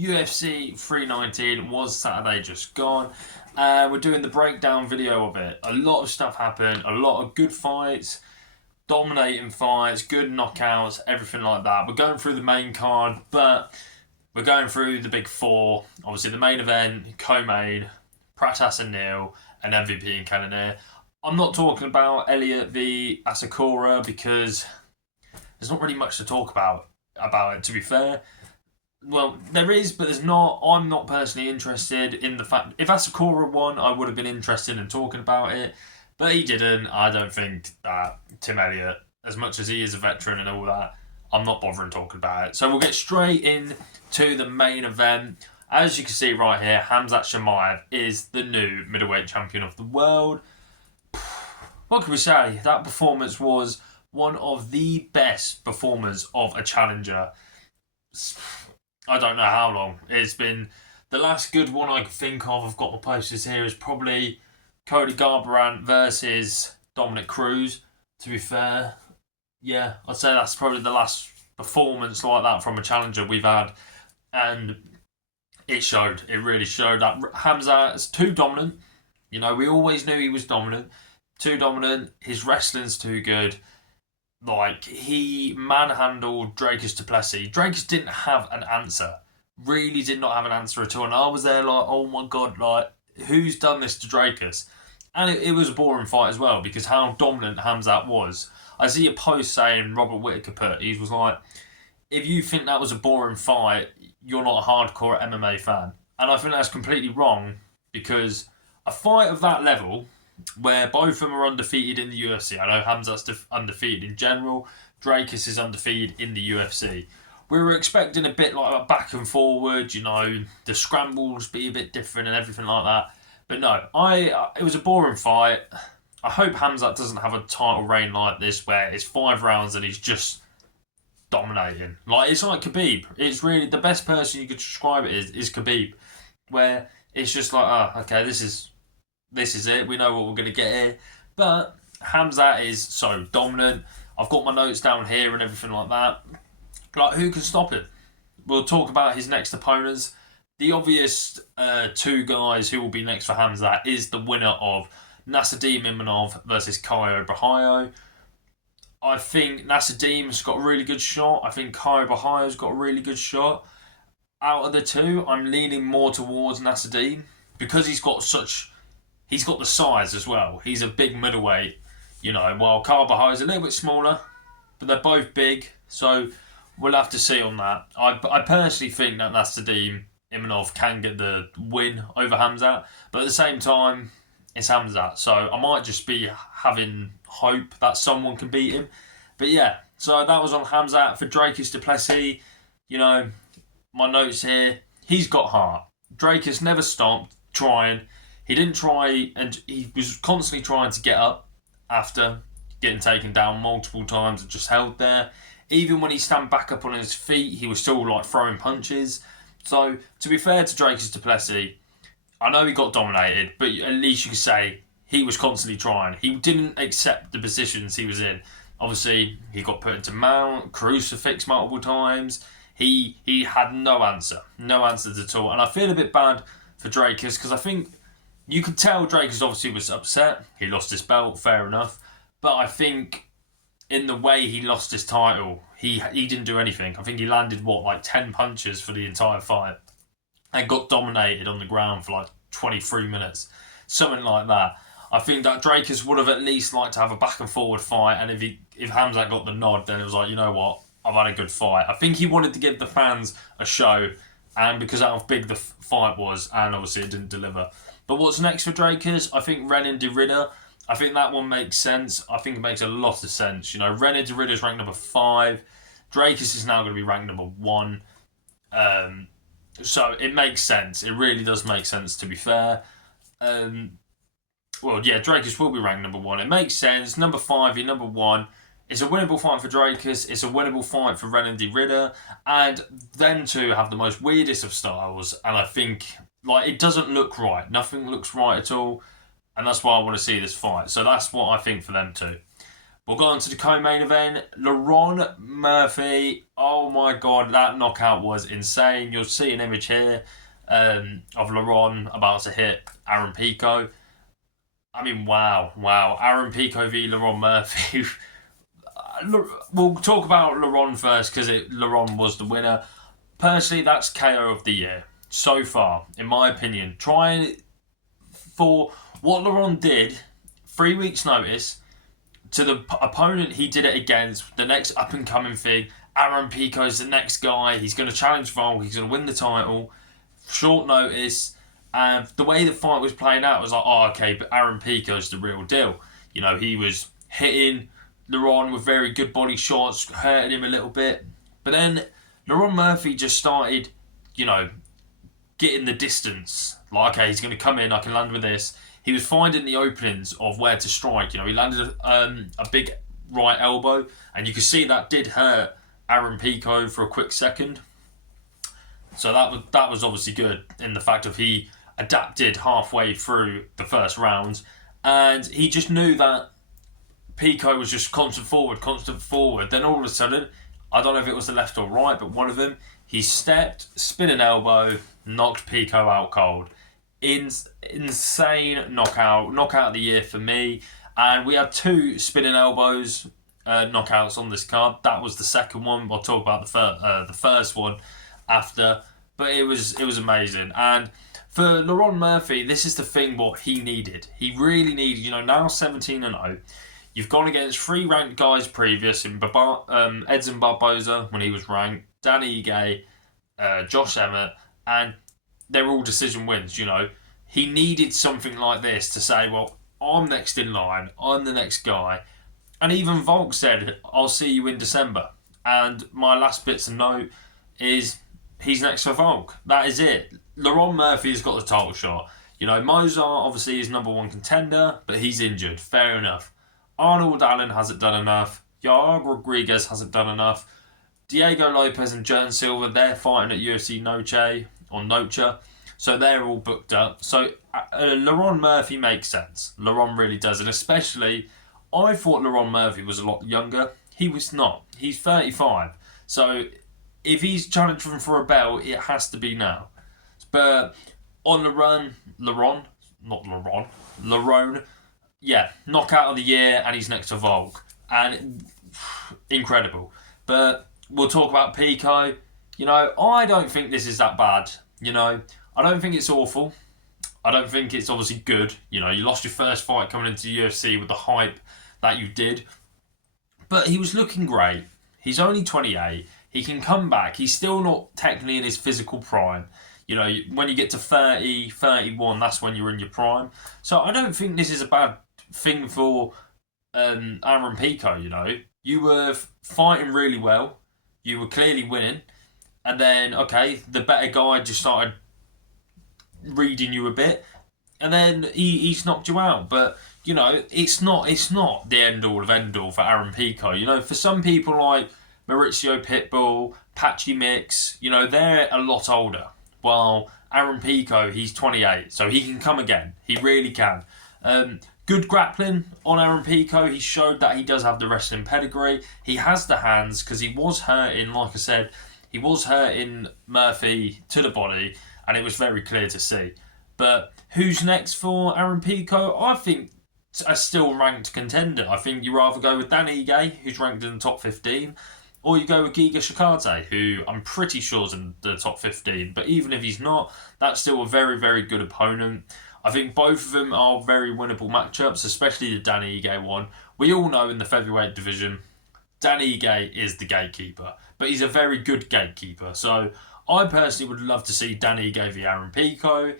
UFC 319 was Saturday just gone. We're doing the breakdown video of it. A lot of stuff happened, a lot of good fights, dominating fights, good knockouts, everything like that. We're going through the main card, but we're going through the big four. Obviously, the main event, co-main, Pratas and Neal, and MVP and Cannonier. I'm not talking about Elliot v Asakura because there's not really much to talk about it, to be fair. Well, there is, but there's not. I'm not personally interested in the fact. If Asakura won, I would have been interested in talking about it, but he didn't. I don't think that Tim Elliott, as much as he is a veteran and all that, I'm not bothering talking about it. So we'll get straight in to the main event. As you can see right here, Khamzat Chimaev is the new middleweight champion of the world. What can we say? That performance was one of the best performers of a challenger. I don't know how long. It's been the last good one I can think of. I've got my posters here. Is probably Cody Garbrandt versus Dominic Cruz. To be fair, yeah, I'd say that's probably the last performance like that from a challenger we've had, and it showed. It really showed that Khamzat's too dominant. You know, we always knew he was dominant. Too dominant. His wrestling's too good. Like, he manhandled Dracus du Plessis. Dracus didn't have an answer. Really did not have an answer at all. And I was there like, oh my God, like, who's done this to Dracus? And it was a boring fight as well because how dominant Khamzat was. I see a post saying Robert Whittaker put, he was like, if you think that was a boring fight, you're not a hardcore MMA fan. And I think that's completely wrong because a fight of that level, where both of them are undefeated in the UFC. I know Khamzat's undefeated in general. Dracus is undefeated in the UFC. We were expecting a bit like a back and forward, you know, the scrambles be a bit different and everything like that. But no, it was a boring fight. I hope Khamzat doesn't have a title reign like this where it's 5 rounds and he's just dominating. Like, it's like Khabib. It's really the best person you could describe it is Khabib, where it's just like, okay, this is it. We know what we're going to get here. But Khamzat is so dominant. I've got my notes down here and everything like that. Like, who can stop him? We'll talk about his next opponents. The obvious two guys who will be next for Khamzat is the winner of Nassourdine Imavov versus Caio Borralho. I think Nassourdin's got a really good shot. I think Caio Borralho's got a really good shot. Out of the two, I'm leaning more towards Nassourdine because he's got the size as well. He's a big middleweight, you know, while Caio Borralho is a little bit smaller, but they're both big, so we'll have to see on that. I personally think that Nassourdine Imavov can get the win over Khamzat, but at the same time, it's Khamzat, so I might just be having hope that someone can beat him. But yeah, so that was on Khamzat. For Dracus du Plessis, you know, my notes here, he's got heart. Dracus never stopped trying. He didn't try, and he was constantly trying to get up after getting taken down multiple times and just held there. Even when he stand back up on his feet, he was still like throwing punches. So, to be fair to Dracus du Plessis, I know he got dominated, but at least you could say he was constantly trying. He didn't accept the positions he was in. Obviously, he got put into mount, crucifix multiple times. He had no answers at all. And I feel a bit bad for Dracus because I think you could tell Dracus obviously was upset. He lost his belt, fair enough. But I think in the way he lost his title, he didn't do anything. I think he landed, 10 punches for the entire fight and got dominated on the ground for 23 minutes. Something like that. I think that Dracus would have at least liked to have a back and forward fight, and if Khamzat got the nod, then it was like, you know what, I've had a good fight. I think he wanted to give the fans a show, and because of how big the fight was, and obviously it didn't deliver. But what's next for Dracus? I think Renan Derrida. I think that one makes sense. I think it makes a lot of sense. You know, Renan Derrida is ranked number 5. Dracus is now going to be ranked number 1. So it makes sense. It really does make sense, to be fair. Dracus will be ranked number 1. It makes sense. Number 5, you're number 1. It's a winnable fight for Dracus. It's a winnable fight for Renan Derrida. And them two have the most weirdest of styles. And I think, it doesn't look right. Nothing looks right at all. And that's why I want to see this fight. So that's what I think for them two. We'll go on to the co-main event. Lerone Murphy. Oh my god, that knockout was insane. You'll see an image here of Lerone about to hit Aaron Pico. I mean, wow. Aaron Pico v Lerone Murphy. We'll talk about Lerone first because Lerone was the winner. Personally, that's KO of the year so far, in my opinion. Trying for what Lerone did, 3 weeks' notice, to the opponent he did it against, the next up and coming thing. Aaron Pico's the next guy. He's going to challenge Volk. He's going to win the title. Short notice. And the way the fight was playing out was like, oh, okay, but Aaron Pico's the real deal. You know, he was hitting Lerone with very good body shots, hurting him a little bit. But then Lerone Murphy just started, you know, getting the distance. Like, okay, he's going to come in, I can land with this. He was finding the openings of where to strike. You know, he landed a big right elbow, and you could see that did hurt Aaron Pico for a quick second. So that was obviously good in the fact of he adapted halfway through the first round, and he just knew that Pico was just constant forward. Then all of a sudden, I don't know if it was the left or right, but one of them, he stepped, spinning elbow, knocked Pico out cold. Insane knockout of the year for me. And we had 2 spinning elbows knockouts on this card. That was the second one. I'll talk about the first one after. But it was amazing. And for Lerone Murphy, this is the thing what he needed. He really needed, you know, now 17-0. You've gone against 3 ranked guys previous in Edson Barboza when he was ranked, Danny Ige, Josh Emmett, and they're all decision wins, you know. He needed something like this to say, well, I'm next in line, I'm the next guy. And even Volk said, I'll see you in December. And my last bits of note is he's next for Volk. That is it. Lerone Murphy's got the title shot. You know, Mozart obviously is number 1 contender, but he's injured. Fair enough. Arnold Allen hasn't done enough. Yair Rodriguez hasn't done enough. Diego Lopez and Jern Silva, they're fighting at UFC Noche. So they're all booked up. So Lerone Murphy makes sense. Lerone really does. And especially, I thought Lerone Murphy was a lot younger. He was not. He's 35. So if he's challenging for a belt, it has to be now. But on Lerone, yeah, knockout of the year, and he's next to Volk. And incredible. But we'll talk about Pico. You know, I don't think this is that bad. You know, I don't think it's awful. I don't think it's obviously good. You know, you lost your first fight coming into the UFC with the hype that you did. But he was looking great. He's only 28. He can come back. He's still not technically in his physical prime. You know, when you get to 30, 31, that's when you're in your prime. So I don't think this is a bad thing for Aaron Pico, you know. You were fighting really well. You were clearly winning. And then, okay, the better guy just started reading you a bit. And then he's knocked you out. But, you know, it's not the end-all of end-all for Aaron Pico. You know, for some people like Mauricio Pitbull, Patchy Mix, you know, they're a lot older. While Aaron Pico, he's 28, so he can come again. He really can. Good grappling on Aaron Pico. He showed that he does have the wrestling pedigree. He has the hands because he was hurting, like I said, he was hurting Murphy to the body, and it was very clear to see. But who's next for Aaron Pico? I think a still ranked contender. I think you rather go with Danny Ige, who's ranked in the top 15, or you go with Giga Chikadze, who I'm pretty sure is in the top 15. But even if he's not, that's still a very, very good opponent. I think both of them are very winnable matchups, especially the Danny Ige one. We all know in the featherweight division, Danny Ige is the gatekeeper, but he's a very good gatekeeper. So I personally would love to see Danny Ige v Aaron Pico.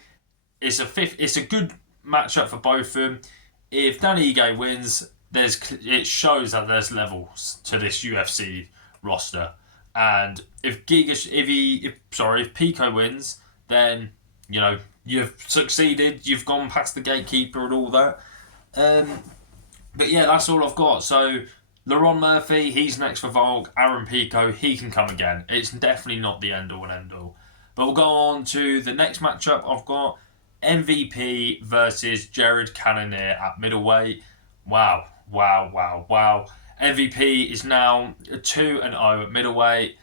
It's a good matchup for both of them. If Danny Ige wins, it shows that there's levels to this UFC roster, and if Pico wins, then you know you've succeeded. You've gone past the gatekeeper and all that. But yeah, that's all I've got. So Lerone Murphy, he's next for Volk. Aaron Pico, he can come again. It's definitely not the end all and end all. But we'll go on to the next matchup. I've got MVP versus Jared Cannonier at middleweight. Wow, Wow, wow, wow. MVP is now 2-0 at middleweight,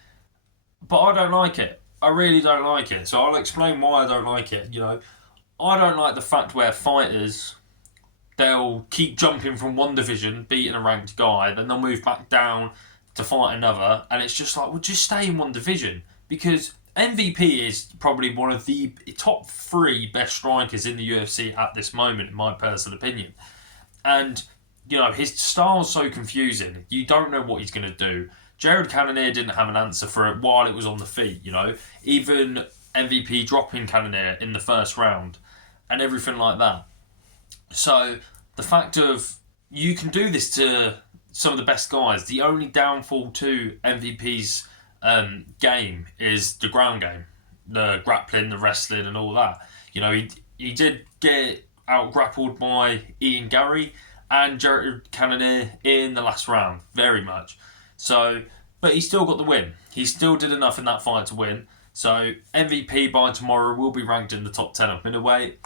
but I don't like it. I really don't like it. So I'll explain why I don't like it. I don't like the fact where fighters, they'll keep jumping from one division, beating a ranked guy, then they'll move back down to fight another, and it's just like, well, just stay in one division, because MVP is probably one of the top 3 best strikers in the UFC at this moment, in my personal opinion. And his style's so confusing. You don't know what he's going to do. Jared Cannonier didn't have an answer for it while it was on the feet. Even MVP dropping Cannonier in the first round and everything like that. So the fact of you can do this to some of the best guys. The only downfall to MVP's game is the ground game, the grappling, the wrestling, and all that. He did get out grappled by Ian Garry and Jared Cannonier in the last round, very much. So, but he still got the win. He still did enough in that fight to win. So MVP by tomorrow will be ranked in the top 10 of middleweight.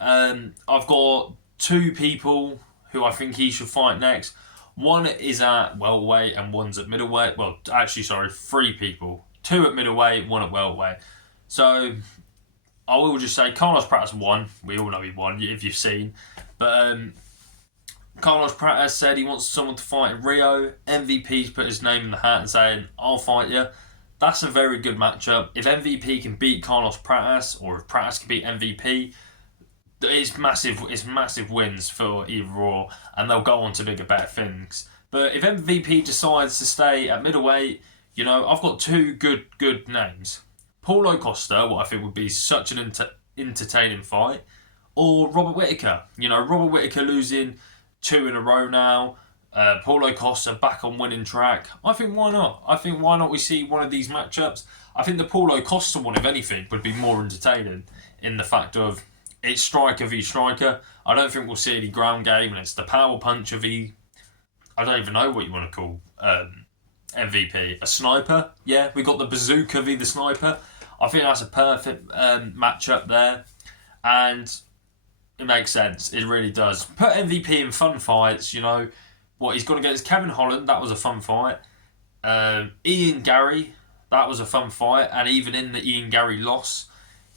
I've got 2 people who I think he should fight next. One is at welterweight and one's at middleweight. Well, actually, sorry, 3 people. 2 at middleweight, 1 at welterweight. So I will just say Carlos Pratas won. We all know he won, if you've seen. But Carlos Pratas said he wants someone to fight in Rio. MVP's put his name in the hat and saying, I'll fight you. That's a very good matchup. If MVP can beat Carlos Pratas, or if Pratas can beat MVP, it's massive wins for either or, and they'll go on to bigger, better things. But if MVP decides to stay at middleweight, I've got 2 good names. Paulo Costa, what I think would be such an entertaining fight, or Robert Whittaker. Robert Whittaker losing 2 in a row now. Paulo Costa back on winning track. I think why not? Why not we see one of these matchups? I think the Paulo Costa one, if anything, would be more entertaining in the fact of it's striker v striker. I don't think we'll see any ground game, and it's the power puncher v... I don't even know what you want to call MVP. A sniper? Yeah, we got the bazooka v the sniper. I think that's a perfect matchup there. And it makes sense. It really does. Put MVP in fun fights, What he's gone against Kevin Holland, that was a fun fight. Ian Garry, that was a fun fight. And even in the Ian Garry loss,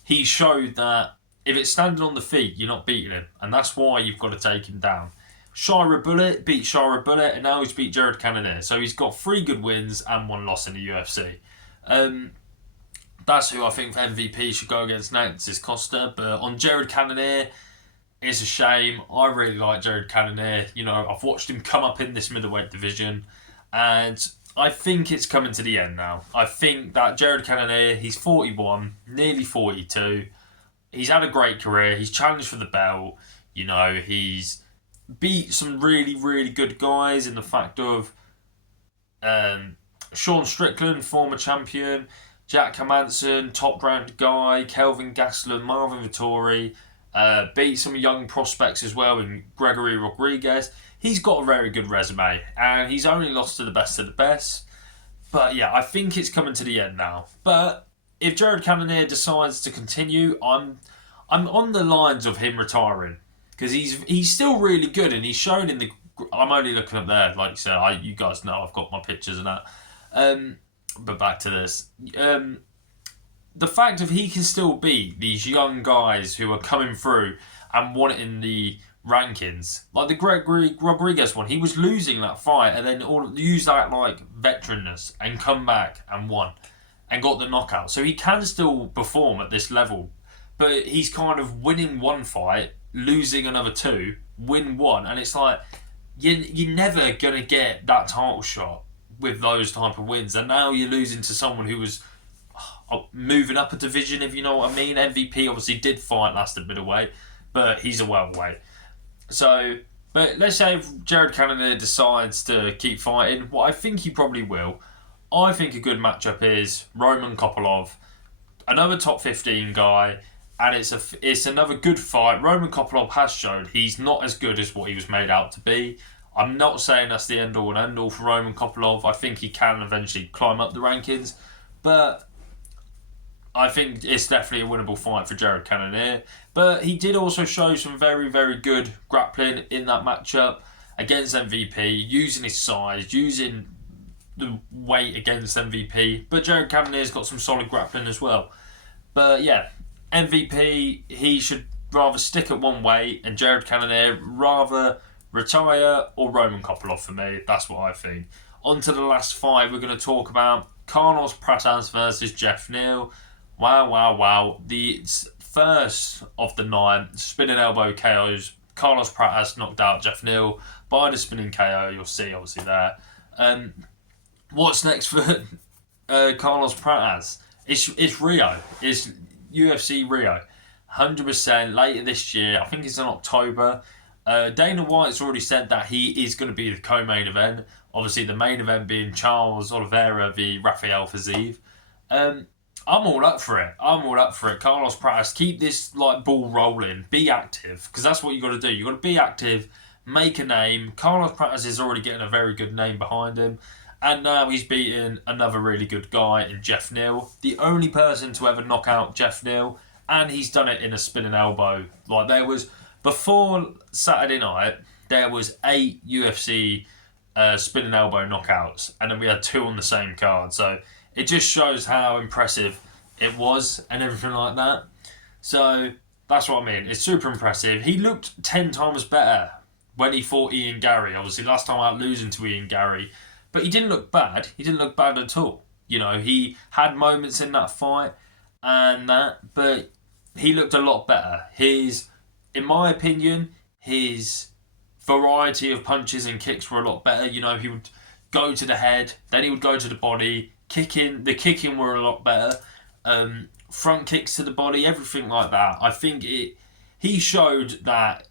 he showed that if it's standing on the feet, you're not beating him. And that's why you've got to take him down. Shira Bullet beat Shira Bullet, and now he's beat Jared Cannonier. So he's got 3 good wins and 1 loss in the UFC. That's who I think MVP should go against next, is Costa. But on Jared Cannonier, it's a shame. I really like Jared Cannonier. I've watched him come up in this middleweight division, and I think it's coming to the end now. I think that Jared Cannonier, he's 41, nearly 42. He's had a great career. He's challenged for the belt. He's beat some really, really good guys in the fact of Sean Strickland, former champion, Jack Hermansson, top-ranked guy, Kelvin Gastelum, Marvin Vittori, beat some young prospects as well in Gregory Rodriguez. He's got a very good resume, and he's only lost to the best of the best. But yeah, I think it's coming to the end now. But if Jared Cannonier decides to continue, I'm on the lines of him retiring, because he's still really good, and he's shown in the... I'm only looking up there, like you said. You guys know I've got my pictures and that. But back to this. The fact of he can still beat these young guys who are coming through and want it in the rankings, like the Gregory Rodriguez one, he was losing that fight and then used that like veteranness and come back and won and got the knockout. So he can still perform at this level, but he's kind of winning one fight, losing another 2, win 1, and it's like you're never gonna get that title shot with those type of wins. And now you're losing to someone who was moving up a division, if you know what I mean. MVP obviously did fight last at middleweight, but he's a welterweight. So, but let's say if Jared Cannonier decides to keep fighting, what I think he probably will, I think a good matchup is Roman Kopylov, another top 15 guy, and it's another good fight. Roman Kopylov has shown he's not as good as what he was made out to be. I'm not saying that's the end all and end all for Roman Kopylov. I think he can eventually climb up the rankings, but I think it's definitely a winnable fight for Jared Cannonier. But he did also show some very, very good grappling in that matchup. against MVP, using his size, using the weight against MVP. But Jared Cannonier's got some solid grappling as well. But yeah, MVP, he should rather stick at one weight, and Jared Cannonier rather retire or Roman Kopylov for me. That's what I think. On to the last fight we're going to talk about. Carlos Pratas versus Jeff Neal. Wow. The first of the night, spinning elbow KOs. Carlos Pratas knocked out Jeff Neal by the spinning KO. You'll see, obviously, there. What's next for Carlos Pratas? It's Rio. It's UFC Rio. 100% later this year. I think it's in October. Dana White's already said that he is going to be the co-main event. Obviously, the main event being Charles Oliveira v Rafael Fiziev. I'm all up for it. Carlos Pratas, keep this ball rolling. Be active, because that's what you got to do. You got to be active, make a name. Carlos Pratas is already getting a very good name behind him, and now he's beating another really good guy in Jeff Neal, the only person to ever knock out Jeff Neal, and he's done it in a spinning elbow. There was before Saturday night, there was 8 UFC spinning elbow knockouts, and then we had 2 on the same card. So it just shows how impressive it was and everything like that. So that's what I mean. It's super impressive. He looked 10 times better when he fought Ian Gary. Obviously, last time out losing to Ian Gary. But he didn't look bad. He didn't look bad at all. He had moments in that fight and that, but he looked a lot better. In my opinion, his variety of punches and kicks were a lot better. He would go to the head, then he would go to the body. The kicking were a lot better. Front kicks to the body, everything like that. I think he showed that,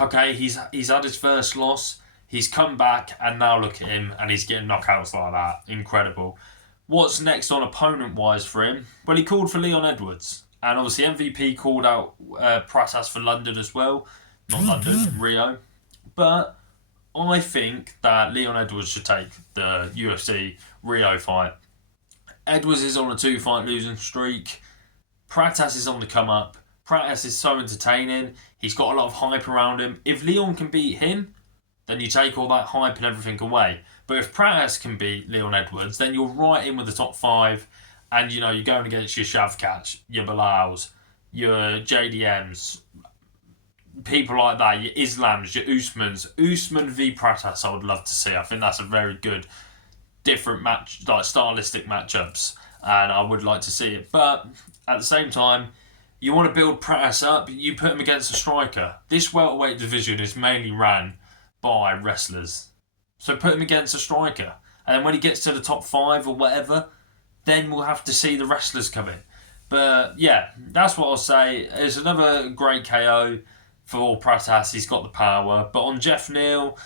okay, he's had his first loss, he's come back, and now look at him, and he's getting knockouts like that. Incredible. What's next on opponent-wise for him? Well, he called for Leon Edwards. And obviously MVP called out Pratas for London as well. Not London, Rio. But I think that Leon Edwards should take the UFC Rio fight. Edwards is on a 2-fight losing streak. Pratas is on the come up. Pratas is so entertaining. He's got a lot of hype around him. If Leon can beat him, then you take all that hype and everything away. But if Pratas can beat Leon Edwards, then you're right in with the top 5. And, you're going against your Shavkat, your Bilals, your JDMs, people like that, your Islams, your Usmans. Usman v Pratas I would love to see. I think that's a very good, different match, stylistic matchups. And I would like to see it. But at the same time, you want to build Pratas up, you put him against a striker. This welterweight division is mainly ran by wrestlers. So put him against a striker. And when he gets to the top 5 or whatever, then we'll have to see the wrestlers come in. But yeah, that's what I'll say. It's another great KO for Pratas. He's got the power. But on Jeff Neal,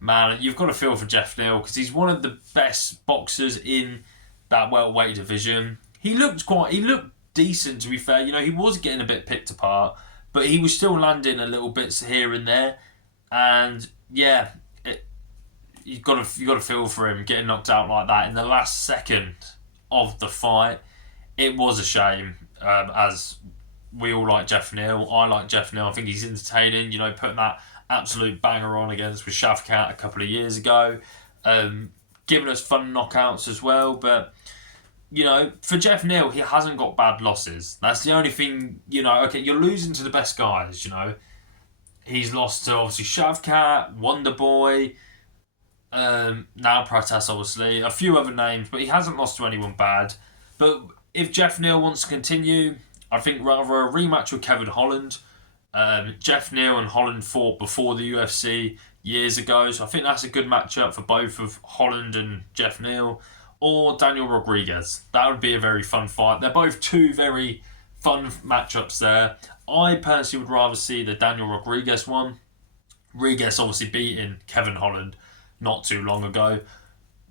man, you've got to feel for Jeff Neal because he's one of the best boxers in that welterweight division. He looked decent, to be fair. He was getting a bit picked apart, but he was still landing a little bits here and there. And yeah, you've got to feel for him getting knocked out like that in the last second of the fight. It was a shame, as we all like Jeff Neal. I like Jeff Neal. I think he's entertaining. Putting that absolute banger on against with Shavkat a couple of years ago, giving us fun knockouts as well. But for Jeff Neal, he hasn't got bad losses. That's the only thing. Okay, you're losing to the best guys. He's lost to obviously Shavkat, Wonderboy. Now Pratas, obviously, a few other names, but he hasn't lost to anyone bad. But if Jeff Neal wants to continue, I think rather a rematch with Kevin Holland. Jeff Neal and Holland fought before the UFC years ago, so I think that's a good matchup for both of Holland and Jeff Neal. Or Daniel Rodriguez. That would be a very fun fight. They're both 2 very fun matchups there. I personally would rather see the Daniel Rodriguez one. Rodriguez obviously beating Kevin Holland not too long ago,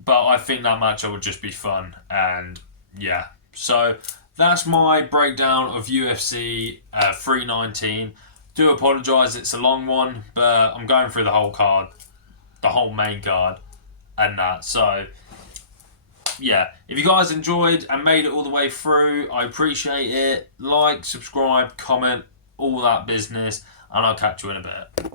but I think that matchup would just be fun. And yeah, so that's my breakdown of UFC 319. Do apologise, it's a long one, but I'm going through the whole card, the whole main card, and that. So yeah, if you guys enjoyed and made it all the way through, I appreciate it. Like, subscribe, comment, all that business, and I'll catch you in a bit.